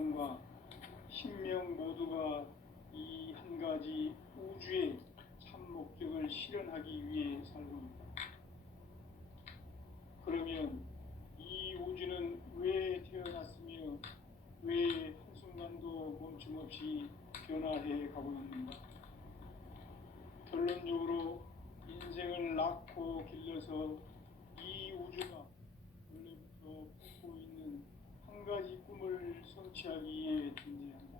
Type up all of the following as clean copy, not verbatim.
인간과 신명 모두가 이 한 가지 우주의 참 목적을 실현하기 위해 살고 있다. 그러면 이 우주는 왜 태어났으며 왜 한순간도 멈춤 없이 변화해 가고 있는가? 결론적으로 인생을 낳고 길러서 이 우주가 원래부터 품고 있는 한 가지 꿈을 성취하기 위해 존재한다.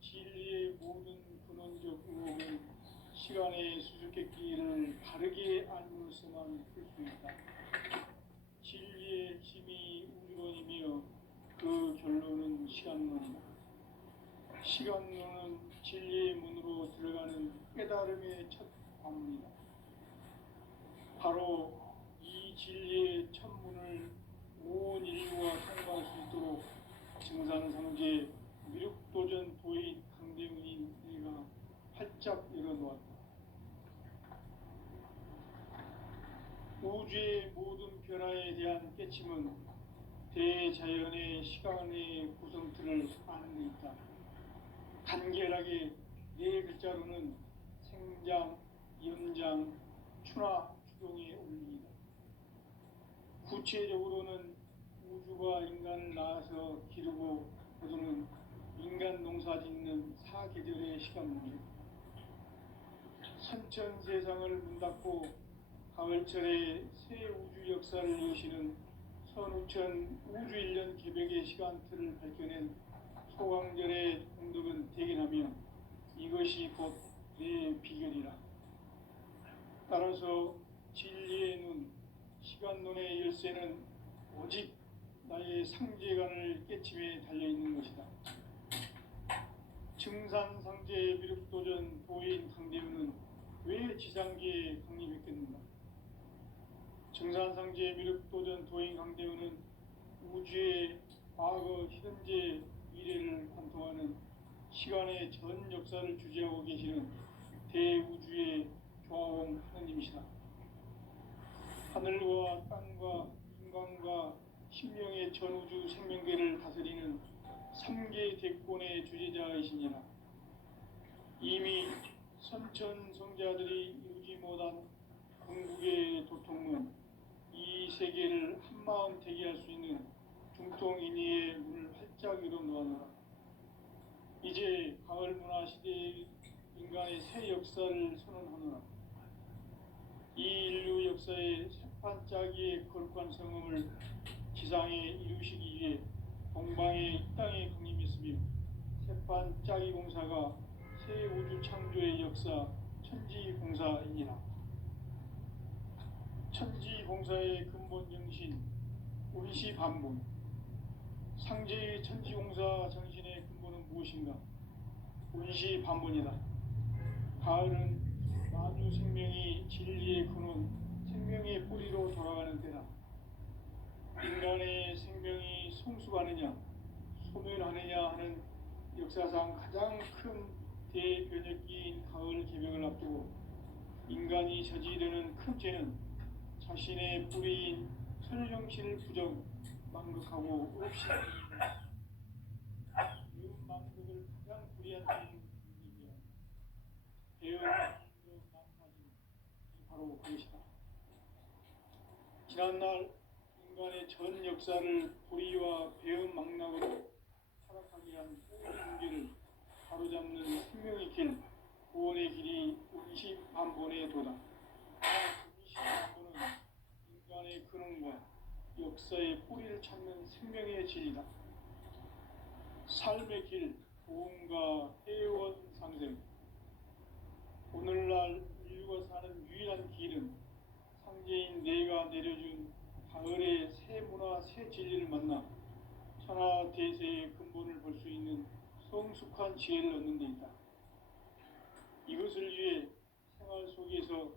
진리의 모든 근원적 의혹은 시간의 수수께끼를 바르게 알므로서만 풀 수 있다. 진리의 핵심이 우주론이며 그 결론은 시간론이다. 시간론은 진리의 문으로 들어가는 깨달음의 첫 관문이다. 바로 이 진리의 첫 문을 온 인류가 통과할 수 있도록 증산상제 미륵도전 도인 강대훈인 내가 활짝 열어놓았다. 우주의 모든 변화에 대한 깨침은 대자연의 시간의 구성틀을 아는 데 있다. 간결하게 네 글자로는 생장, 연장, 추나 추동의 원리이다. 구체적으로는 우주가 인간을 낳아서 기르고 거두는 인간 농사 짓는 사계절의 시간 문제. 선천 세상을 문 닫고 가을철에 새 우주 역사를 여시는 선우천 우주 1년 개벽의 시간틀을 밝혀낸 소강절의 공덕은 대견하며 이것이 곧 내 비결이라. 따라서 진리의 눈, 시간론의 열쇠는 오직 나의 상제관을 깨침에 달려있는 것이다. 증산상제 미륵도전 도인 강대훈은 왜 지상계에 강림했겠는가? 증산상제 미륵도전 도인 강대훈은 우주의 과거, 현재, 미래를 관통하는 시간의 전 역사를 주재하고 계시는 대우주의 조화원 하느님이시다. 하늘과 땅과 인간과 신명의 전우주 생명계를 다스리는 3계 대권의 주재자이시니라. 이미 선천 성자들이 이루지 못한 궁극의 도통문, 이 세계를 한마음 되게 할 수 있는 중통인의의 문을 활짝 열어놓아노라. 이제 가을 문화 시대의 인간의 새 역사를 선언하노라. 이 인류 역사의 새판짜기의 거룩한 성음을 지상에 이루시기 위해 동방의 이 땅에 강림했으며 새판짜기 공사가 새 우주 창조의 역사 천지공사이니라. 천지공사의 근본 정신 운시 반본. 상제의 천지공사 정신의 근본은 무엇인가? 운시 반본이다. 가을은 만유 생명이 진리의 근원, 생명의 뿌리로 돌아가는 때다. 인간의 생명이 성숙하느냐, 소멸하느냐 하는 역사상 가장 큰 대변혁기인 가을 개벽을 앞두고 인간이 저지르는 큰 죄는 자신의 뿌리인 설령실 부정, 망극하고 없이 이웃 망극을 가장 불이한 죄인 배은 망가짐, 바로 그것이다. 지난날 인간의 전 역사를 불의와 배은 망락으로 타락하게 한 모든 문제를 바로잡는 생명의 길, 구원의 길이 운시반본에 도다. 운시반본은 인간의 근원과 역사의 뿌리를 찾는 생명의 진리다. 삶의 길, 도움과 회원 상생. 오늘날 인류가 사는 유일한 길은 상제인 내가 내려준 가을의 새 문화, 새 진리를 만나 천하 대세의 근본을 볼 수 있는 성숙한 지혜를 얻는 데 있다. 이것을 위해 생활 속에서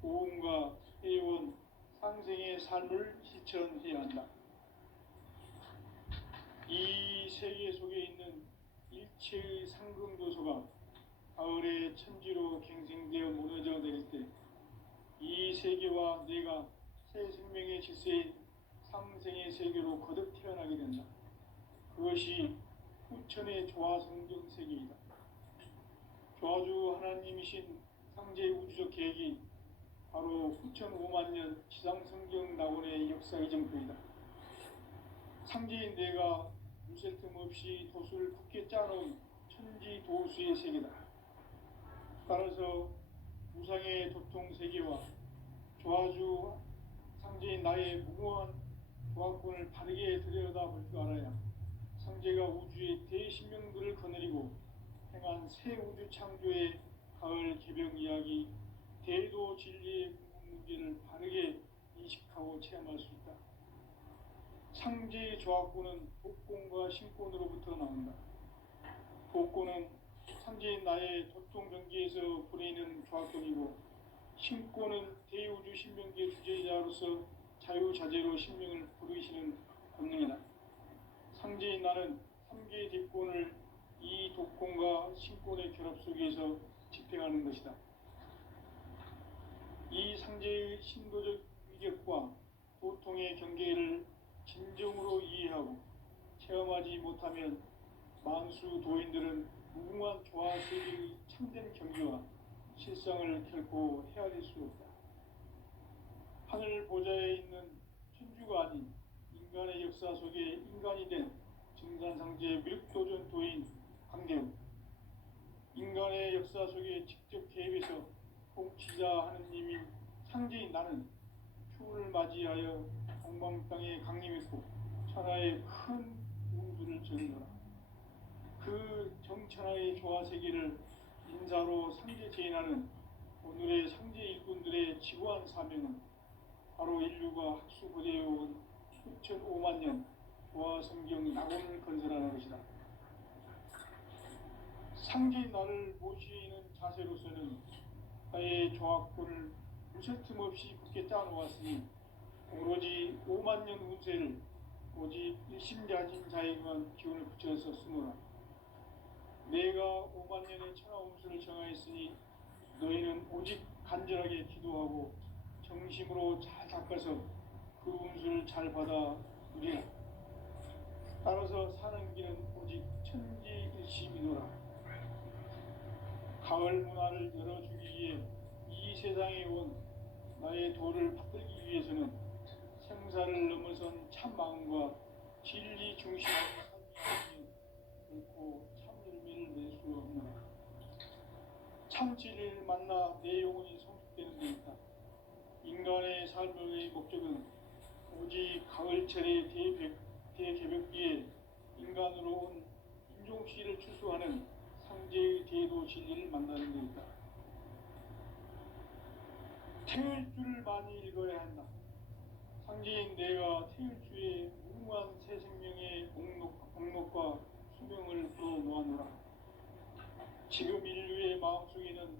도움과 회원, 상생의 삶을 실천해야 한다. 이 세계 속에 있는 일체의 상승도소가 가을의 천지로 갱생되어 무너져 내릴 때 이 세계와 내가 새 생명의 질서인 상생의 세계로 거듭 태어나게 된다. 그것이 그것이 후천의 조화성경 세계이다. 조화주 하나님이신 상제 우주적 계획이 바로 후천 5만 년 지상성경 낙원의 역사 이정표이다. 상제인 내가 무셀 틈 없이 도수를 굳게 짜놓은 천지 도수의 세계다. 따라서 무상의 도통 세계와 조화주 상제인 나의 무궁한 조화권을 바르게 들여다볼 줄 알아야 상제가 우주의 대신명들을 거느리고 행한 새 우주 창조의 가을 개병 이야기, 대도 진리의 궁극 문제를 바르게 인식하고 체험할 수 있다. 상제의 조화권은 복권과 신권으로부터 나온다. 복권은 상제인 나의 도통 경계에서 보내는 조화권이고, 신권은 대우주 신명기의 주제자로서 자유자재로 신명을 부르시는 권능이다. 상제인 나는 3개의 뒷권을 이 독권과 신권의 결합 속에서 집행하는 것이다. 이 상제의 신도적 위격과 도통의 경계를 진정으로 이해하고 체험하지 못하면 만수 도인들은 무궁한 조화 세계의 참된 경계와 실상을 결코 헤아릴 수 없다. 하늘 보좌에 있는 천주가 아닌 인간의 역사 속에 인간이 된 증산상제 미륵도전 도인 강대우, 인간의 역사 속에 직접 개입해서 통치자 하느님인 상제인 나는 추운을 맞이하여 동방 땅에 강림했고 천하의 큰 운수를 전하노라. 그 정천하의 조화 세계를 인사로 상제 제인하는 오늘의 상제 일꾼들의 지구한 사명은 바로 인류가 학수고대해온 수천 5만 년 조화 성경 낙원을 건설하는 것이다. 상제인 나를 모시는 자세로서는 나의 조화권을 무쇠 틈 없이 굳게 짜놓았으니 오로지 5만 년 운세를 오직 일심자진 자에게만 기운을 붙여서 쓰노라. 내가 5만 년의 천하 운수를 정하였으니 너희는 오직 간절하게 기도하고 정심으로 잘 닦아서 그 운수를 잘 받아 누리라. 따라서 사는 길은 오직 천지일심이노라. 가을 문화를 열어주기 위해 이 세상에 온 나의 도를 받들기 위해서는 생사를 넘어선 참 마음과 진리 중심의 삶이 결코 참 열매를 낼 수 없노라. 참 진리를 만나 내 영혼이 성숙되는 데 있다. 인간의 삶의 목적은 오직 가을철의 대개벽기에 인간으로 온 인종시를 추수하는 상제의 대도 진리를 만나는 데 있다. 태을 줄을 많이 읽어야 한다. 상제인 내가 태을 주의 무궁한 새 생명의 목록과 수명을 풀어놓아노라. 지금 인류의 마음속에는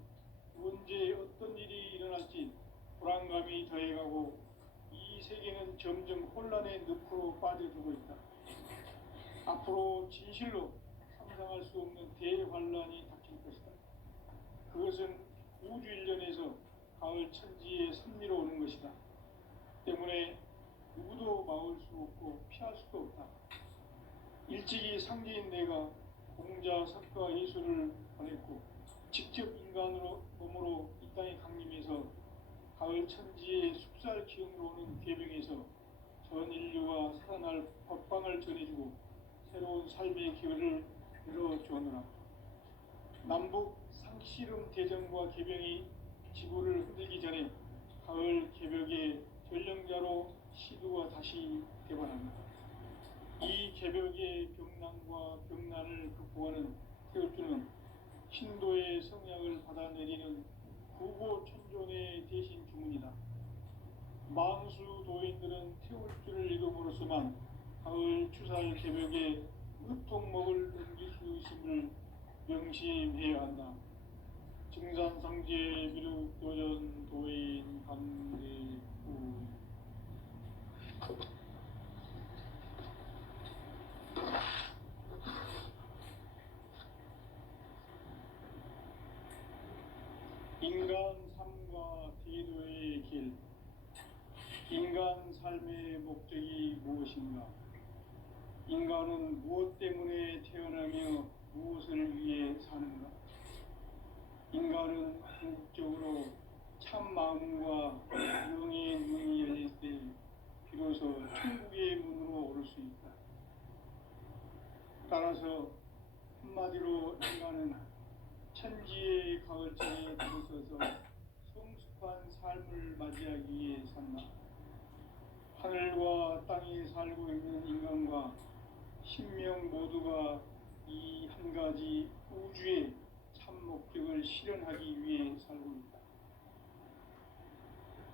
언제 어떤 일이 일어날지 불안감이 더해가고 이 세계는 점점 혼란의 늪으로 빠져들고 있다. 앞으로 진실로 상상할 수 없는 대환란이 닥칠 것이다. 그것은 우주 일련에서 가을 천지의 섭리로 오는 것이다. 때문에 누구도 막을 수 없고 피할 수도 없다. 일찍이 상제인 내가 공자, 석가, 예수를 보냈고 직접 인간으로 몸으로 이 땅에 강림해서 가을 천지의 숙살 기운으로 오는 괴병에서 전 인류가 살아날 법방을 전해주고 새로운 삶의 기회를 열어주었노라. 남북 상씨름 대전과 개병이 지구를 흔들기 전에 가을 개벽의 전령자로 시두가 다시 개발합니다. 이 개벽의 병난과 병난을 극복하는 태울주는 신도의 성향을 받아내리는 구고천존의 대신 주문이다. 만수 도인들은 태울주를 읽음으로써만 가을 추살 개벽의 으통목을 넘길 수 있음을 명심해야 한다. 증산상제 미륵도전 도인 강대우. 인간 삶과 대도의 길. 인간 삶의 목적이 무엇인가? 인간은 무엇 때문에 태어나며 무엇을 위해 사는가? 인간은 궁극적으로 참 마음과 영의 문이 열릴 때 비로소 천국의 문으로 오를 수 있다. 따라서 한마디로 인간은 천지의 가을장에 들어서서 성숙한 삶을 맞이하기 위해 산다. 하늘과 땅에 살고 있는 인간과 신명 모두가 이 한 가지 우주의 참 목적을 실현하기 위해 살고 있다.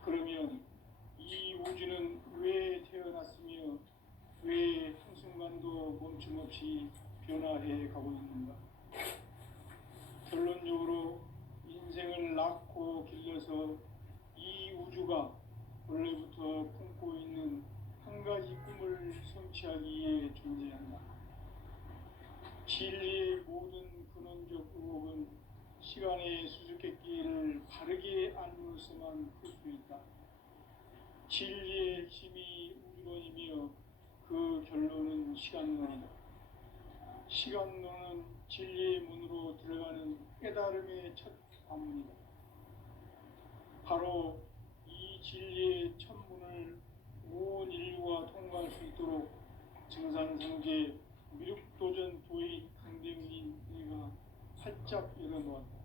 그러면 이 우주는 왜 태어났으며 왜 한순간도 멈춤없이 변화해 가고 있는가? 결론적으로 인생을 낳고 길러서 이 우주가 원래부터 품고 있는 한 가지 꿈을 성취하기 위해 존재한다. 진리의 모든 근원적 의혹은 시간의 수수께끼를 바르게 알므로서만 풀 수 있다. 진리의 핵심이 우주론이며 그 결론은 시간론이다. 시간론은 진리의 문으로 들어가는 깨달음의 첫 관문이다. 바로 이 진리의 첫 문을 온 인류가 통과할 수 있도록 증산상제 미륵도전 도의 강대문인 네가 활짝 열어놓았다.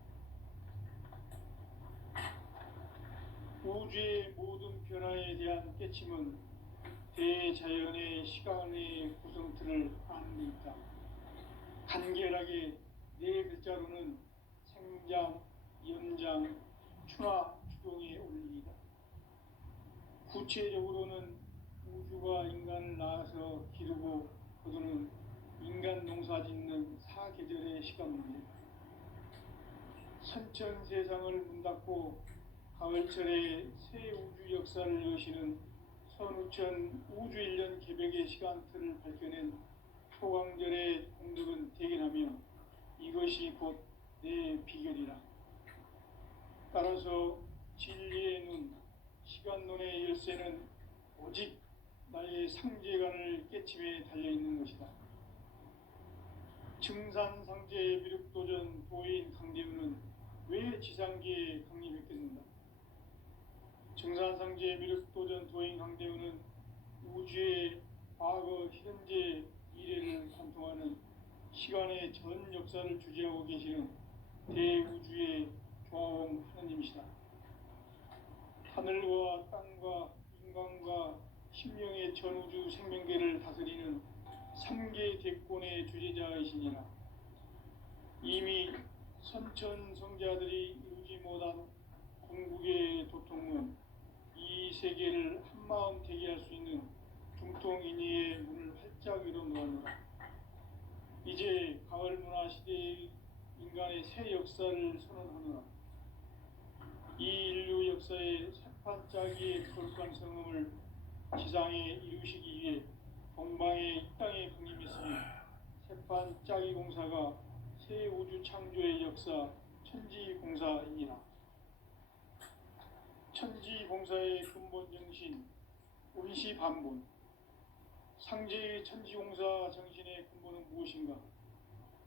우주의 모든 변화에 대한 깨침은 대자연의 시간의 구성틀을 아는 데 있다. 간결하게 네 글자로는 생장, 연장, 추나 추동의 원리이다. 구체적으로는 우주가 인간을 낳아서 기르고 거두는 인간 농사 짓는 사계절의 시간 문제다. 선천 세상을 문 닫고 가을철에 새 우주 역사를 여시는 선우천 우주 1년 개백의 시간틀을 밝혀낸 초강절의 공덕은 대견하며 이것이 곧 내 비결이라. 따라서 진리의 눈, 시간론의 열쇠는 오직 나의 상제관을 깨침에 달려있는 것이다. 증산상제의 미륵도전 도인 강대우는 왜 지상계에 강림했겠는가? 증산상제의 미륵도전 도인 강대우는 우주의 과거, 현재, 미래를 관통하는 시간의 전 역사를 주재하고 계시는 대우주의 조화원 하느님이시다. 하늘과 땅과 인간과 신명의 전우주 생명계를 다스리는 3계 대권의 주재자이시니라. 이미 선천성자들이 이루지 못한 궁극의 도통은 이 세계를 한마음 되게 할 수 있는 중통인의의 문을 활짝 열어놓았노라. 이제 가을 문화 시대의 인간의 새 역사를 선언하노라. 이 인류 역사의 새판짜기의 거룩한 성음을 지상에 이루시기 위해 동방의 이 땅에 강림했으니 새판짜기 공사가 새 우주 창조의 역사 천지공사이니라. 천지공사의 근본 정신 운시반본. 상제의 천지공사 정신의 근본은 무엇인가?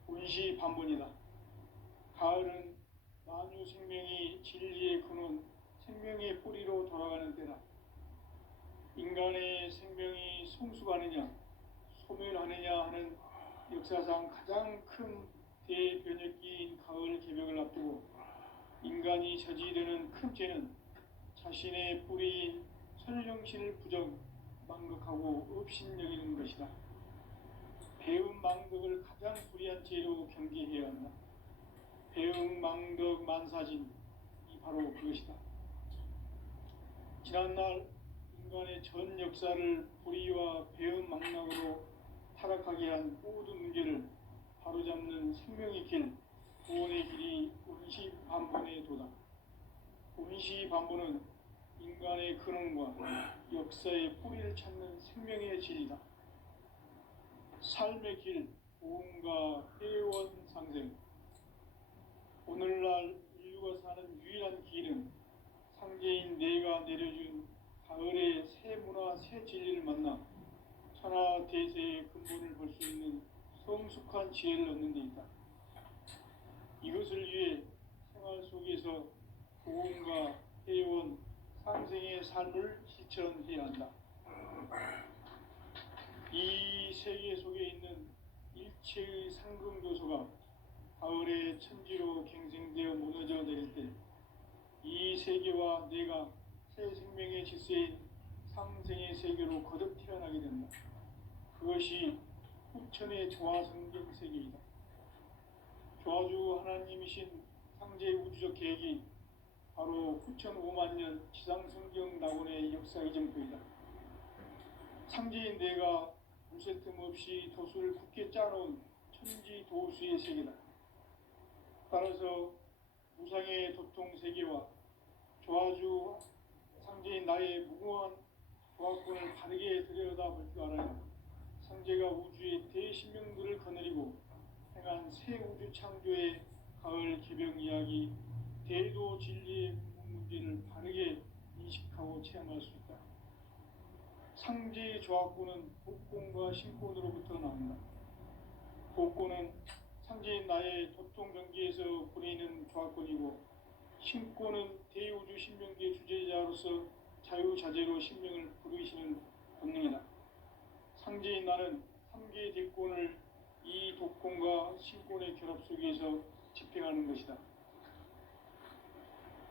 운시반본이다. 가을은 만유 생명이 진리의 근원, 생명의 뿌리로 돌아가는 때다. 인간의 생명이 성숙하느냐, 소멸하느냐 하는 역사상 가장 큰 대변혁기인 가을 개벽을 앞두고 인간이 저지르는 큰 죄는 자신의 뿌리인 설령신을 부정, 망극하고 업신여기는 것이다. 배움 망덕을 가장 불의한 죄로 경계해야 한다. 배움 망덕 만사진이 바로 그것이다. 지난날 인간의 전 역사를 불의와 배움 망락으로 타락하게 한 모든 문제를 바로잡는 생명의 길, 구원의 길이 운시반본의 도다. 운시반본은 인간의 근원과 역사의 뿌리를 찾는 생명의 진리다. 삶의 길, 보험과 회원상생. 오늘날 인류가 사는 유일한 길은 상제인 내가 내려준 가을의 새 문화, 새 진리를 만나 천하 대세의 근본을 볼 수 있는 성숙한 지혜를 얻는 데 있다. 이것을 위해 생활 속에서 고음과 해온 상생의 삶을 실천해야 한다. 이 세계 속에 있는 일체의 상금 요소가 가을의 천지로 갱생되어 무너져 내릴 때 이 세계와 내가 새 생명의 질서인 상생의 세계로 거듭 태어나게 된다. 그것이 후천의 조화성경 세계이다. 조화주 하나님이신 상제 우주적 계획이 바로 후천 5만 년 지상성경 낙원의 역사 이정표이다. 상제인 내가 무쇠 틈 없이 도수를 굳게 짜놓은 천지 도수의 세계다. 따라서 무상의 도통 세계와 조화주 상제인 나의 무궁한 조화권을 바르게 들여다볼 줄 알아야 상제가 우주의 대신명들을 거느리고 행한 새 우주 창조의 가을 개병 이야기 대도 진리의 문제를 바르게 인식하고 체험할 수 있다. 상제의 조화권은 복권과 신권으로부터 나온다. 복권은 상제인 나의 도통 경계에서 보내는 조화권이고 신권은 대우주 신명기의 주제자로서 자유자재로 신명을 부르시는 본능이다. 상제인 나는 3개의 대권을 이 독권과 신권의 결합 속에서 집행하는 것이다.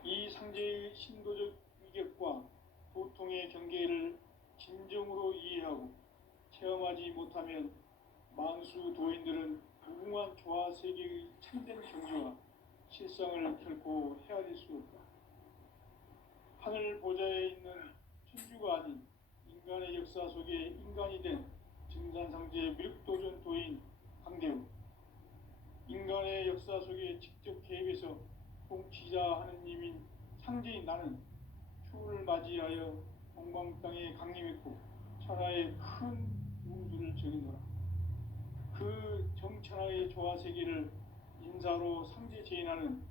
이 상제의 신도적 위격과 도통의 경계를 진정으로 이해하고 체험하지 못하면 만수 도인들은 무궁한 조화 세계의 참된 경지와 실상을 결코 헤아릴 수 없다. 하늘 보좌에 있는 천주가 아닌 인간의 역사 속에 인간이 된 증산상제의 미륵도전 도인 강대우, 인간의 역사 속에 직접 개입해서 통치자 하느님인 상제인 나는 추운을 맞이하여 동방 땅에 강림했고 천하의 큰 우주를 정의노라. 그 정천하의 조화 세계를 인사로 상제 제인하는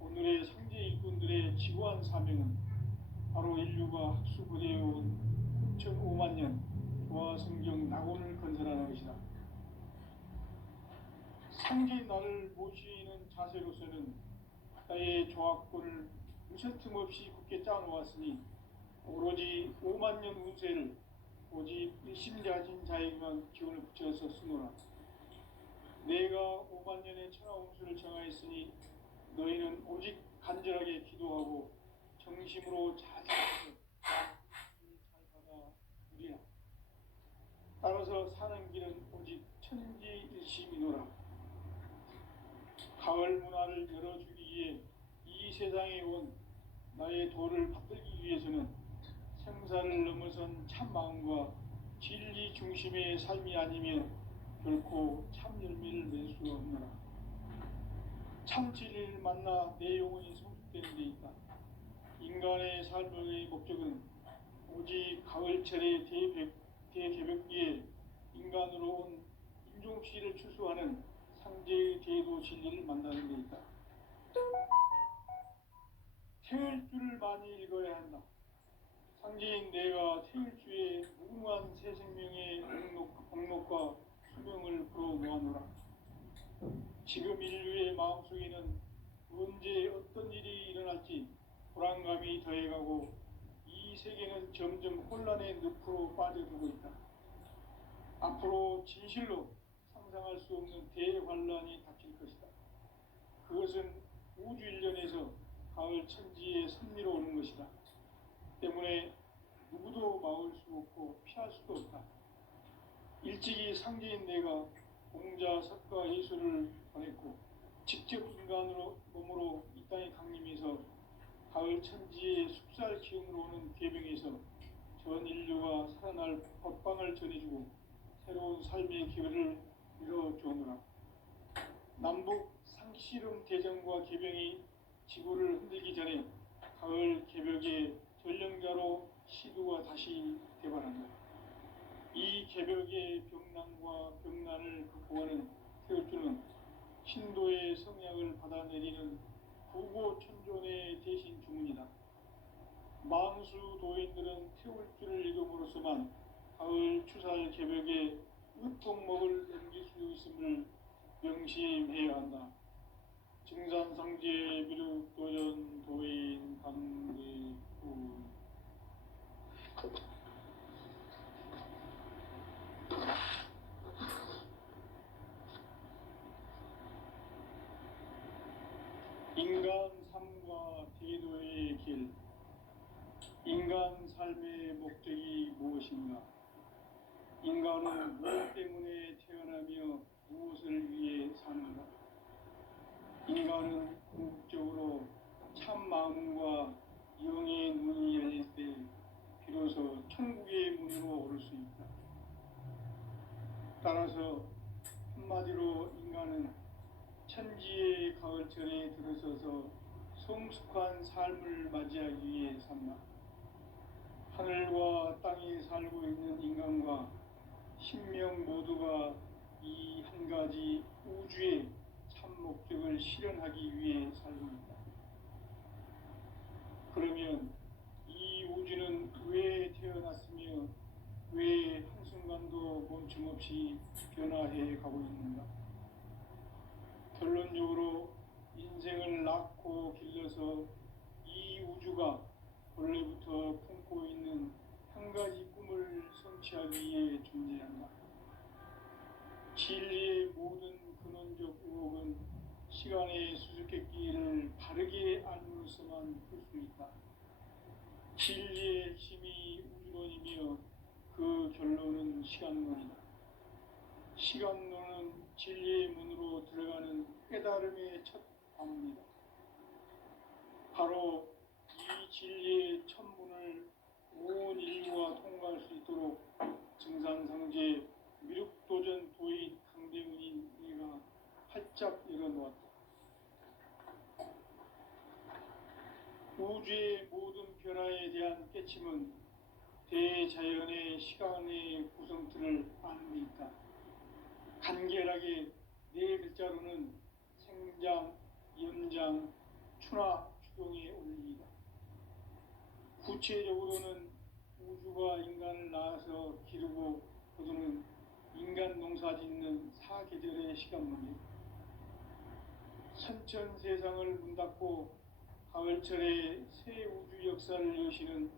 오늘의 상제 일꾼들의 지구한 사명은 바로 인류가 학수고대해온 9,5만 년 조화 성경 낙원을 건설하는 것이다. 상제인 나를 모시는 자세로서는 나의 조화권을 무쇠 틈 없이 굳게 짜놓았으니 오로지 5만 년 운세를 오직 일심자진 자에게만 기운을 붙여서 쓰노라. 내가 5만 년의 천하 운수를 정하였으니 너희는 오직 간절하게 기도하고 정심으로 자제해서 잘 받아 누리라. 따라서 사는 길은 오직 천지일심이노라. 가을 문화를 열어주기 위해 이 세상에 온 나의 도를 받들기 위해서는 생사를 넘어선 참 마음과 진리 중심의 삶이 아니면 결코 참 열매를 낼 수가 없노라. 참 진리를 만나 내 영혼이 성숙되는 데 있다. 인간의 삶의 목적은 오직 가을철의 대개벽기에 인간으로 온 인종시를 추수하는 상제의 대도 진리를 만나는 데 있다. 태을 줄을 많이 읽어야 한다. 상제인 내가 태을주의 무궁한 새 생명의 목록과 수명을 불어모아노라. 지금 인류의 마음속에는 언제 어떤 일이 일어날지 불안감이 더해가고 이 세계는 점점 혼란의 늪으로 빠져들고 있다. 앞으로 진실로 상상할 수 없는 대환란이 닥칠 것이다. 그것은 우주 일련에서 가을 천지의 섭리로 오는 것이다. 때문에 누구도 막을 수 없고 피할 수도 없다. 일찍이 상제인 내가 공자, 석가, 예수를 보냈고 직접 인간으로 몸으로 이 땅에 강림해서 가을 천지의 숙살 기운으로 오는 계명에서 전 인류가 살아날 법방을 전해주고 새로운 삶의 기회를 이뤄주오노라. 남북 상씨름 대전과 개병이 지구를 흔들기 전에 가을 개벽의 전령자로 시두가 다시 개발한다. 이 개벽의 병난과 병난을 극복하는 태울주는 신도의 성약을 받아내리는 구고천존의 대신 주문이다. 만수 도인들은 태울주를 읽음으로써만 가을 추살 개벽에 으폭목을 넘길 수 있음을 명심해야 한다. 증산상제 미륵 도전 도인 강대구. 인간 삶과 대도의 길. 인간 삶의 목적이 무엇인가? 인간은 무엇 때문에 태어나며 무엇을 위해 사는가? 인간은 궁극적으로 참 마음과 영의 눈이 열릴 때 비로소 천국의 문으로 오를 수 있다. 따라서 한마디로 인간은 천지의 가을철에 들어서서 성숙한 삶을 맞이하기 위해 산다. 하늘과 땅에 살고 있는 인간과 신명 모두가 이 한 가지 우주의 참 목적을 실현하기 위해 살고 있다. 그러면 이 우주는 왜 태어났으며 왜 한순간도 멈춤없이 변화해 가고 있는가? 결론적으로 인생을 낳고 길러서 이 우주가 원래부터 품고 있는 한 가지 꿈을 성취하기 위해 존재한다. 진리의 모든 근원적 의혹은 시간의 수수께끼를 바르게 알므로서만 풀 수 있다. 진리의 핵심이 우주론이며 그 결론은 시간론이다. 시간론은 진리의 문으로 들어가는 깨달음의 첫 관문이다. 바로 이 진리의 첫 문을 온 인류가 통과할 수 있도록 증산상제 미륵도전 도인 강대훈인 네가 활짝 열어놓았다. 우주의 모든 변화에 대한 깨침은 대자연의 시간의 구성틀을 아는 데 있다. 간결하게 네 글자로는 생장, 연장, 추나 추동의 원리이다. 구체적으로는 우주가 인간을 낳아서 기르고 거두는 인간 농사 짓는 사계절의 시간론이다. 선천 세상을 문 닫고 가을철에 새 우주 역사를 여시는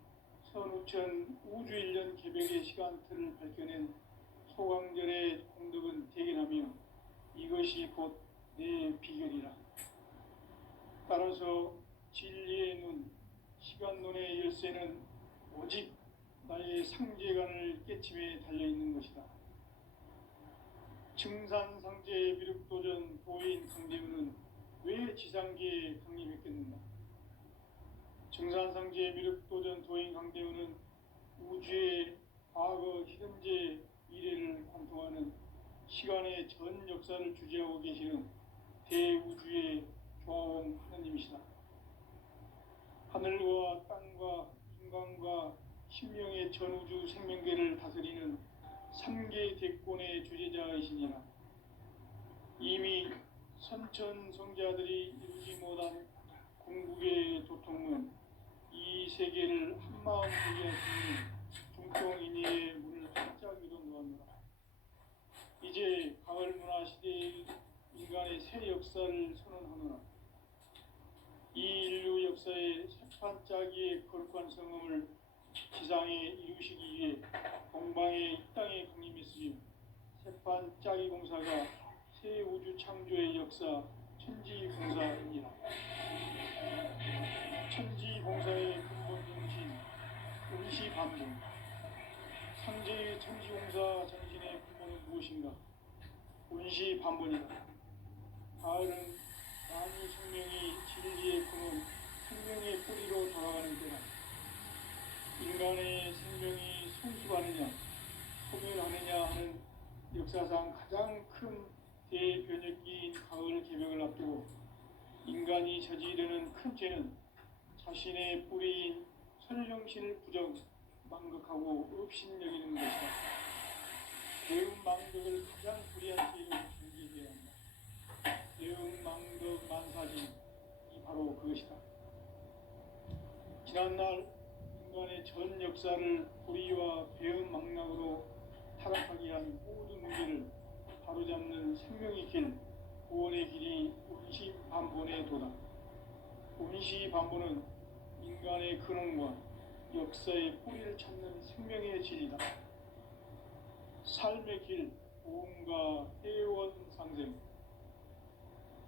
선우천 우주일년 개벽의 시간틀을 밝혀낸 소강절의 공덕은 대견하며 이것이 곧 내 비결이라. 따라서 진리의 눈, 시간론의 열쇠는 오직 나의 상제관을 깨침에 달려있는 것이다. 증산상제 미륵도전 도인 강대훈은 왜 지상계에 강림했겠는가? 증산상제 미륵도전 도인 강대훈은 우주의 과거, 현재, 미래를 관통하는 시간의 전 역사를 주재하고 계시는 대우주의 조화원 하느님이시다. 하늘과 땅과 인간과 신명의 전우주 생명계를 다스리는 3계 대권의 주제자이시니라. 이미 선천 성자들이 이루지 못한 궁극의 도통은 이 세계를 한마음 보게 하시니 중통인의의 문을 활짝 열어놓았노라. 이제 가을 문화 시대의 인간의 새 역사를 선언하노라. 이 인류 역사의 새판짜기의 거룩한 성음을 지상에 이루시기 위해 동방의 이 땅에 강림했으며 새판짜기 공사가 새 우주 창조의 역사 천지공사입니다. 천지공사의 근본 정신 운시반복. 상제의 천지공사 정신의 근본은 무엇인가? 운시반복이다. 가을은 만유 생명이 진리의 근원, 생명의 뿌리로 돌아가는 때다. 인간의 생명이 성숙하느냐, 소멸하느냐 하는 역사상 가장 큰 대변혁기인 가을 개벽을 앞두고 인간이 저지르는 큰 죄는 자신의 뿌리인 선령신을 부정, 망극하고 업신여기는 것이다. 대운망덕을 가장 불의한 죄로 정죄해야 한다. 대운망덕 만사진이 바로 그것이다. 지난날 인간의 전 역사 역사를 불의와 배은망락으로 타락하게 한 모든 문제를 바로잡는 생명의 길, 구원의 길이 운시반본에 도다. 운시반본은 인간의 근원과 역사의 뿌리를 찾는 생명의 진리다. 삶의 길, 보험과 회원 상생.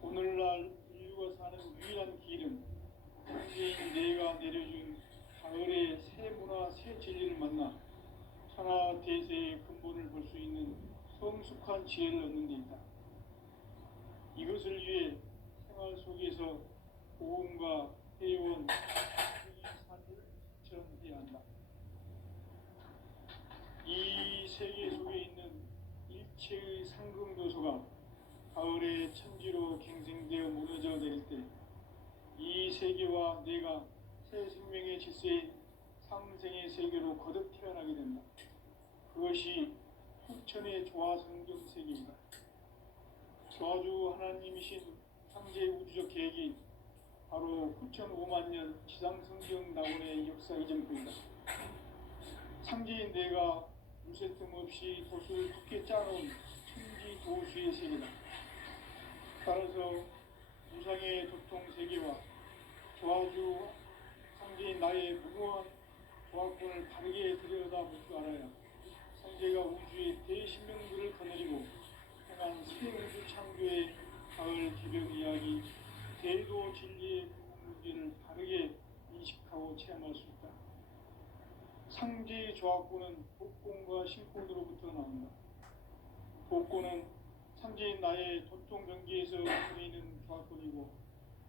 오늘날 인류가 사는 유일한 길은 창조인 내가 내려준 가을의 새 문화, 새 진리를 만나 천하 대세의 근본을 볼 수 있는 성숙한 지혜를 얻는 데 있다. 이것을 위해 생활 속에서 보험과 회원, 삶을 실천해야 한다. 이 세계 속에 있는 일체의 상금도서가 가을의 천지로 갱생되어 무너져 내릴 때 이 세계와 내가 새 생명의 질서인 상생의 세계로 거듭 태어나게 된다. 그것이 후천의 조화성경 세계이다. 저주 하나님이신 창제 우주적 계획이 바로 후천 5만 년 지상성경 낙원의 역사 이전부이다. 창제인 내가 무쇠틈 없이 돛을 굳게 짜놓은 천지 도수의 세계다. 따라서 무상의 도통 세계와 조화주 창제인 나의 무궁한 조화권을 바르게 들여다볼 줄 알아야 창제가 우주의 대신명들을 거느리고 행한 새 우주 창조의 가을 개벽 이야기, 대도 진리의 문제를 바르게 인식하고 체험할 수 있다. 상제의 조화권은 복권과 신권으로부터 나온다. 복권은 상제인 나의 도통 경계에서 보이는 조화권이고,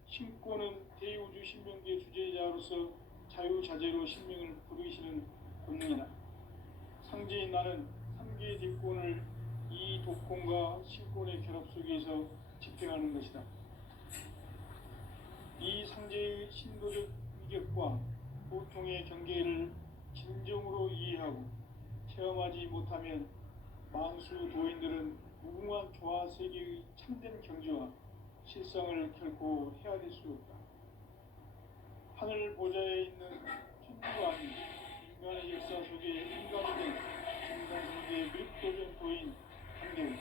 신권은 대우주 신명기의 주제자로서 자유자재로 신명을 부르시는 본능이다. 상제인 나는 3개의 대권을 이 독권과 신권의 결합 속에서 집행하는 것이다. 이 상제의 신도적 위격과 보통의 경계를 진정으로 이해하고 체험하지 못하면 만수 도인들은 무궁한 조화 세계의 참된 경지와 실상을 결코 헤아릴 수 없다. 하늘 보좌에 있는 천주가 아닌 인간의 역사 속에 인간이 된 정상세계의 밀도적 도인 한계우,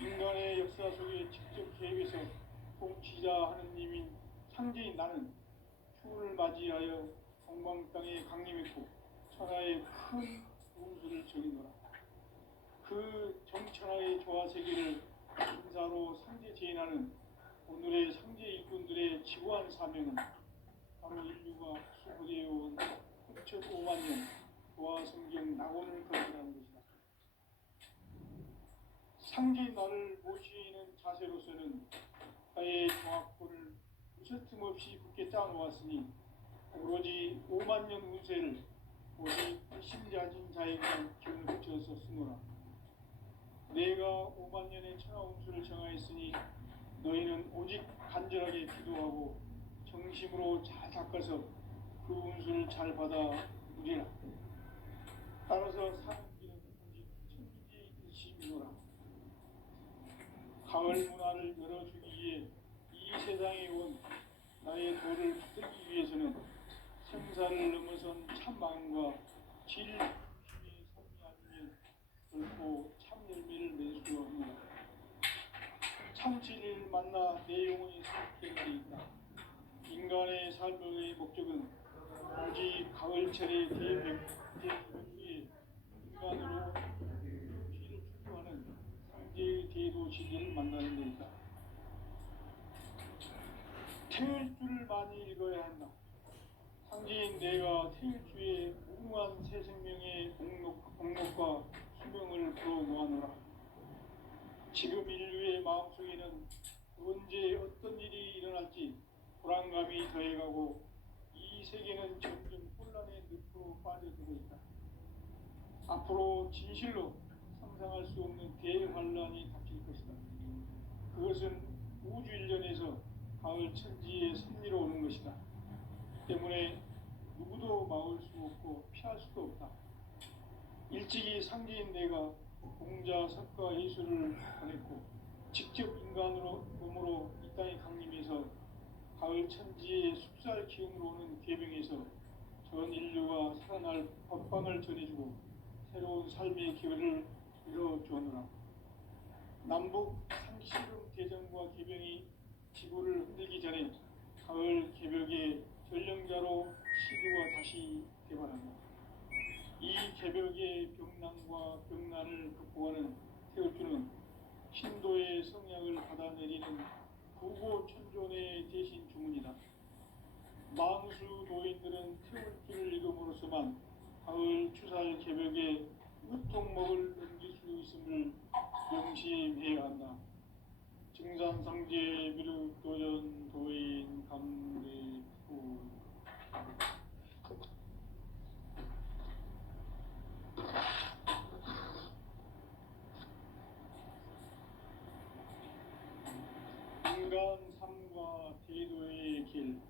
인간의 역사 속에 직접 개입해서 통치자 하느님인 상제인 나는 휴를 맞이하여 동방 땅에 강림했고 천하의 큰 운수를 적이노라. 그 정천하의 조화 세계를 인사로 상제 제인하는 오늘의 상제 일꾼들의 지구한 사명은 바로 인류가 수고되어온 9,5만 년 조화 성경 낙원을 건설하는 것이다. 상제인 나를 모시는 자세로서는 나의 조화권을 무쇠틈 없이 굳게 짜놓았으니 오로지 5만 년 운세를 오직 신자진 자에게만 기운을 붙여서 쓰노라. 내가 5만 년의 천하 운수를 정하였으니 너희는 오직 간절하게 기도하고 정심으로 잘 닦아서 그 운수를 잘 받아 누리라. 따라서 사는 길은 오직 천지일심이노라. 가을 문화를 열어주기 위해 이 세상에 온 나의 도를 붙들기 위해서는 생사를 넘어선 참마음과 진리 중심의 삶이 아니면 결코 참 열매를 맺을 수 없노라. 참 진리를 만나 내 영혼이 수록되는 데 있다. 인간의 삶의 목적은 오직 가을철의 대백기에 인간으로 피를 추구하는 상제의 대도 진리를 만나는 데 있다. 태일 줄을 많이 읽어야 한다. 상제인 내가 태일주의 무궁한 새 생명의 목록과 수명을 풀어 놓아노라. 지금 인류의 마음속에는 언제 어떤 일이 일어날지 불안감이 더해가고 이 세계는 점점 혼란의 늪으로 빠져들고 있다. 앞으로 진실로 상상할 수 없는 대환란이 닥칠 것이다. 그것은 우주 일련에서 가을 천지의 섭리로 오는 것이다. 때문에 누구도 막을 수 없고 피할 수도 없다. 일찍이 상제인 내가 공자, 석가, 예수를 보냈고 직접 인간으로 몸으로 이 땅에 강림해서 가을 천지의 숲살 기운으로 오는 계명에서 전 인류가 살아날 법방을 전해주고 새로운 삶의 기회를 열어주었노라. 남북 상시름 대전과 개병이 지구를 흔들기 전에 가을 개벽의 전령자로 시류가 다시 개발한다. 이 개벽의 병난과 병난을 극복하는 태극주는 신도의 성약을 받아내리는 구고천존의 대신 주문이다. 망수 노인들은 태울기를 읽음으로써만 가을 추살 개벽의 우통목을 넘길 수 있음을 명심해야 한다. 증산상제 미륵도전 도인 감대후. 인간 삶과 대도의 길.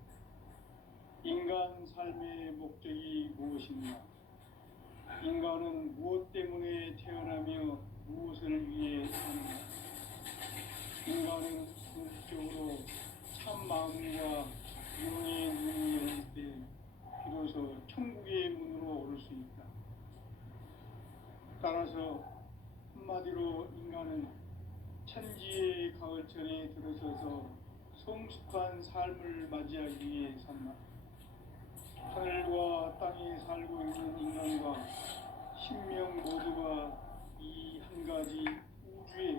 인간 삶의 목적이 무엇인가? 인간은 무엇 때문에 태어나며 무엇을 위해 사는가? 인간은 궁극적으로 참 마음과 영의 눈이 열릴 때 비로소 천국의 문으로 오를 수 있다. 따라서 한마디로 인간은 천지의 가을철에 들어서서 성숙한 삶을 맞이하기 위해 산다. 하늘과 땅에 살고 있는 인간과 신명 모두가 이 한 가지 우주의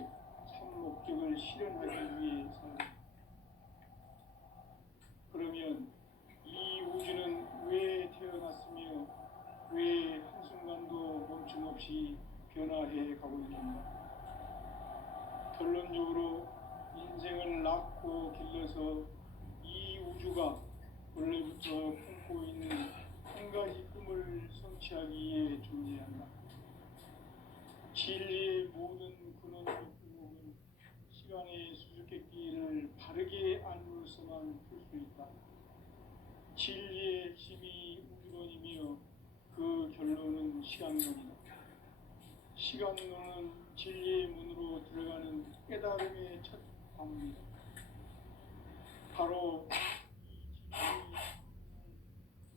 참 목적을 실현하기 위해 산다. 그러면 이 우주는 왜 태어났으며 왜 한순간도 멈춤없이 변화해 가고 있는가? 결론적으로 인생을 낳고 길러서 이 우주가 원래부터 품고 있는 한 가지 꿈을 성취하기 위해 존재한다. 진리의 모든 근원적 의목은 시간의 수수께끼를 바르게 안으로서만 풀 수 있다. 진리의 핵심이 우주론이며 그 결론은 시간론이다. 시간론은 진리의 문으로 들어가는 깨달음의 첫 방문이다. 바로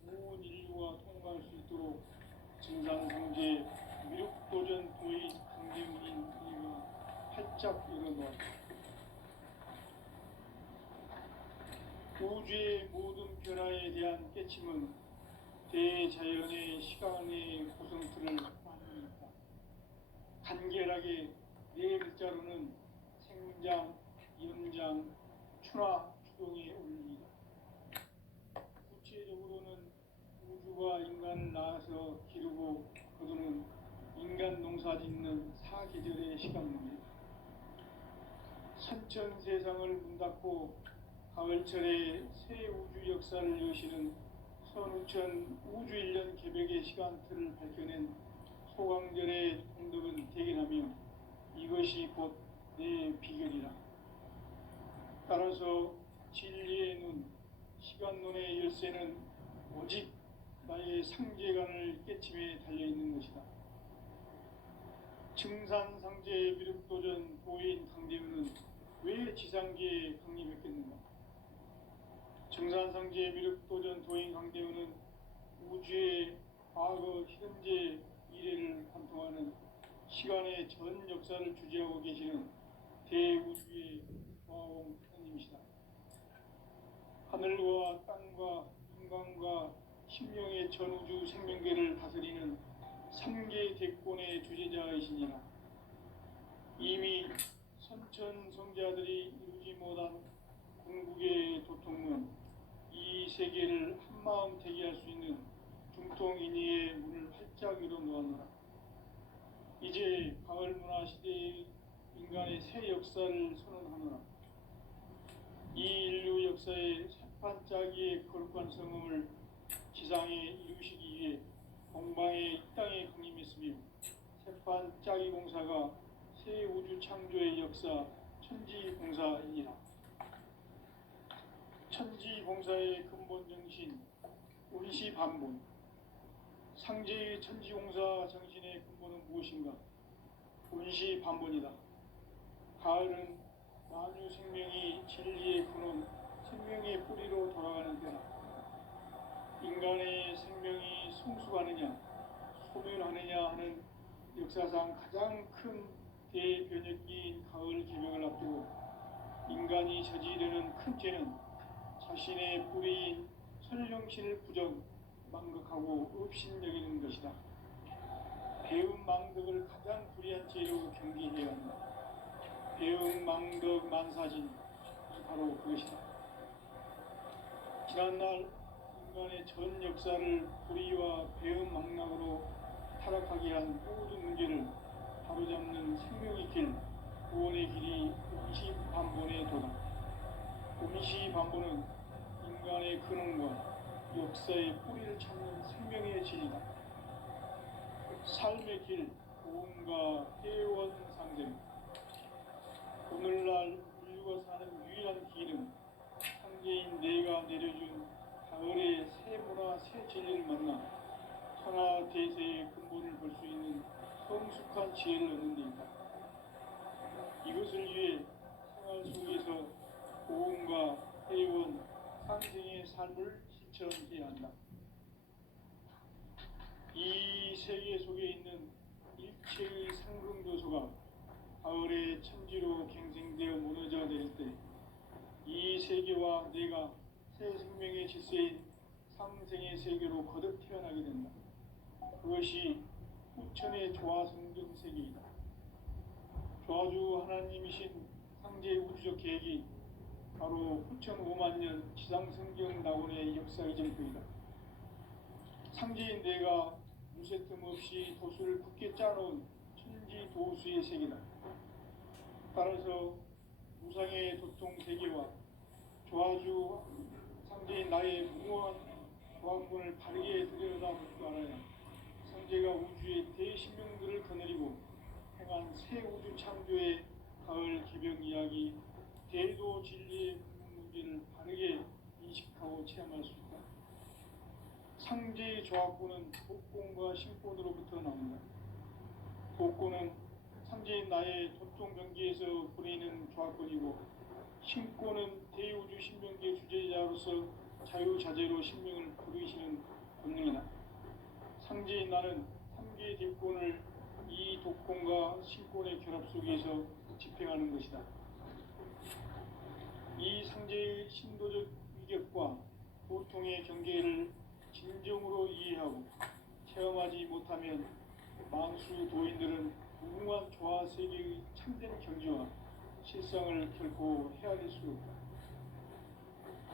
온 인류가 통과할 수 있도록 증산상제 미륵도전 도의 강대문인 우리가 활짝 열어놓았다. 우주의 모든 변화에 대한 깨침은 대자연의 시간의 구성틀을 만듭니다. 간결하게 네 글자로는 생장, 연장, 추나 추동에 올립니다. 구체적으로는 우주가 인간을 낳아서 기르고 거두는 인간 농사 짓는 사계절의 시간입니다. 선천 세상을 문 닫고 가을철에 새 우주 역사를 여시는 선우천 우주 1년 개벽의 시간틀을 밝혀낸 소강절의 공덕은 대견하며 이것이 곧 내 비결이라. 따라서 진리의 눈, 시간론의 열쇠는 오직 나의 상제관을 깨침에 달려있는 것이다. 증산상제 미륵도전 도인 강대우는 왜 지상계에 강림했겠는가? 증산상제 미륵도전 도인 강대우는 우주의 과거, 현재, 미래를 관통하는 시간의 전 역사를 주재하고 계시는 대우주의 화홍 하나님이시다. 하늘과 땅과 인간과 신명의 전우주 생명계를 다스리는 3계 대권의 주재자이시니라. 이미 선천 성자들이 이루지 못한 궁극의 도통은 이 세계를 한마음 되게 할 수 있는 중통인의의 문을 활짝 열어놓았노라. 이제 가을 문화 시대의 인간의 새 역사를 선언하노라. 이 인류 역사의 새판짜기의 거룩한 성음을 지상에 이루시기 위해 공방에 이 땅에 강림했으며 새판짜기 공사가 새 우주 창조의 역사 천지공사이니라. 천지공사의 근본 정신 운시반본. 상제의 천지공사 정신의 근본은 무엇인가? 운시반본이다. 가을은 만유 생명이 진리의 근원, 생명의 뿌리로 돌아가는 때다. 인간의 생명이 성숙하느냐 소멸하느냐 하는 역사상 가장 큰 대변혁기인 가을 개명을 앞두고 인간이 저지르는 큰 죄는 자신의 뿌리인 선령신을 부정, 망극하고 업신여기는 것이다. 배움 망덕을 가장 불의한 죄로 경계해야 한다. 배움 망덕 만사진이 바로 그것이다. 지난날 인간의 전 역사를 불의와 배움 망락으로 타락하게 한 모든 문제를 바로잡는 생명의 길, 구원의 길이 임시반본에 도다. 임시반본은 인간의 근원과 역사의 뿌리를 찾는 생명의 진리다. 삶의 길, 고음과 회원 상생. 오늘날 인류가 사는 유일한 길은 창조인 내가 내려준 가을의 새 문화, 새 진리를 만나 천하 대세의 근본을 볼 수 있는 성숙한 지혜를 얻는 데 있다. 이것을 위해 생활 속에서 고음과 회원, 상생의 삶을 실천해야 한다. 이 세계 속에 있는 일체의 상승도소가 가을의 천지로 갱생되어 무너져 내릴 때 이 세계와 내가 새 생명의 질서인 상생의 세계로 거듭 태어나게 된다. 그것이 후천의 조화성경 세계이다. 조화주 하나님이신 상제 우주적 계획이 바로 후천 5만년 지상성경 낙원의 역사의 전부이다. 상제인 내가 무쇠 틈 없이 도수를 굳게 짜놓은 천지 도수의 세계다. 따라서 무상의 도통 세계와 조화주 상제인 나의 무모한 조합군을 바르게 들여다볼 줄 알아야 상제가 우주의 대신명들을 거느리고 행한 새 우주 창조의 가을 개병 이야기, 대도 진리의 문제를 바르게 인식하고 체험할 수 있다. 상제의 조합군은 복권과 신권으로부터 나온다. 복권은 상제인 나의 도통 경계에서 부리는 조합권이고 신권은 대우주 신명계 주제자로서 자유자재로 신명을 부르시는 권능이다. 상제인 나는 3개의 뒷권을 이 독권과 신권의 결합 속에서 집행하는 것이다. 이 상제의 신도적 위격과 고통의 경계를 진정으로 이해하고 체험하지 못하면 망수 도인들은 무궁한 조화 세계의 참된 경지와 실상을 결코 헤아릴 수 없다.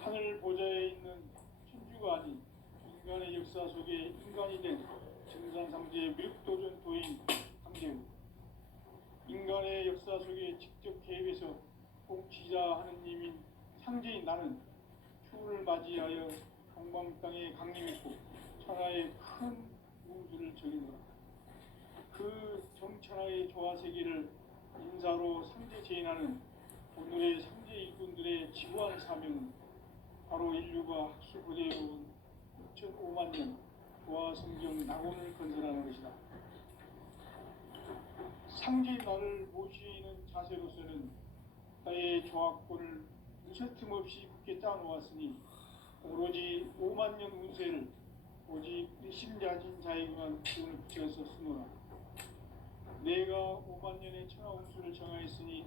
하늘 보좌에 있는 천주가 아닌 인간의 역사 속에 인간이 된 정산상제의 묘도전 도인 상제우, 인간의 역사 속에 직접 개입해서 통치자 하느님인 상제인 나는 추운을 맞이하여 동방 땅에 강림했고 천하의 큰 우주를 적이노라. 그 정천하의 조화 세계를 인사로 상제 제인하는 오늘의 상제 일꾼들의 지구한 사명은 바로 인류가 학수고대해온 6,5만 년 조화 성경 낙원을 건설하는 것이다. 상제 나를 모시는 자세로서는 나의 조합권을 무쇠틈 없이 굳게 짜놓았으니 오로지 5만 년 운세를 오직 일심자진 자에게만 기운을 붙여서 쓰노라. 내가 5만 년의 천하 운수를 정하였으니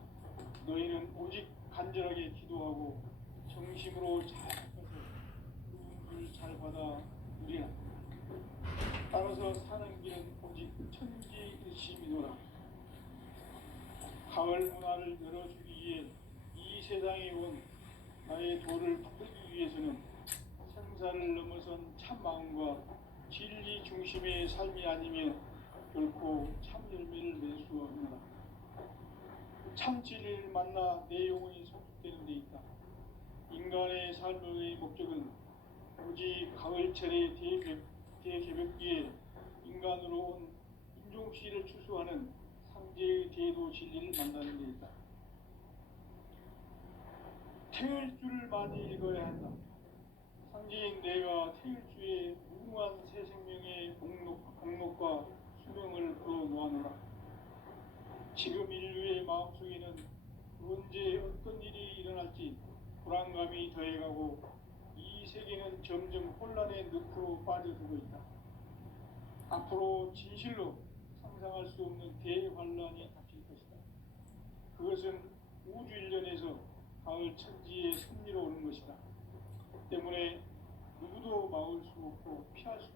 너희는 오직 간절하게 기도하고 정심으로 잘 가서 그 운수를 잘 받아 누리라. 따라서 사는 길은 오직 천지일심이노라. 가을 문화를 열어주기 위해 이 세상에 온 나의 도를 바꾸기 위해서는 생사를 넘어선 참 마음과 진리 중심의 삶이 아니면 결코 참 열매를 낼 수 없노라. 참 진리를 만나 내 영혼이 성숙되는 데 있다. 인간의 삶의 목적은 오직 가을철의 대개벽기에 인간으로 온 인종씨를 추수하는 상제의 대도 진리를 만나는 데 있다. 태을 줄을 많이 읽어야 한다. 상제인 내가 태일주의 무궁한 새 생명의 공록과 수명을 풀어놓아노라. 지금 인류의 마음속에는 언제 어떤 일이 일어날지 불안감이 더해가고 이 세계는 점점 혼란의 늪으로 빠져들고 있다. 앞으로 진실로 상상할 수 없는 대환란이 닥칠 것이다. 그것은 우주 일련에서 가을 천지의 섭리로 오는 것이다. 때문에 누구도 막을 수 없고 피할 수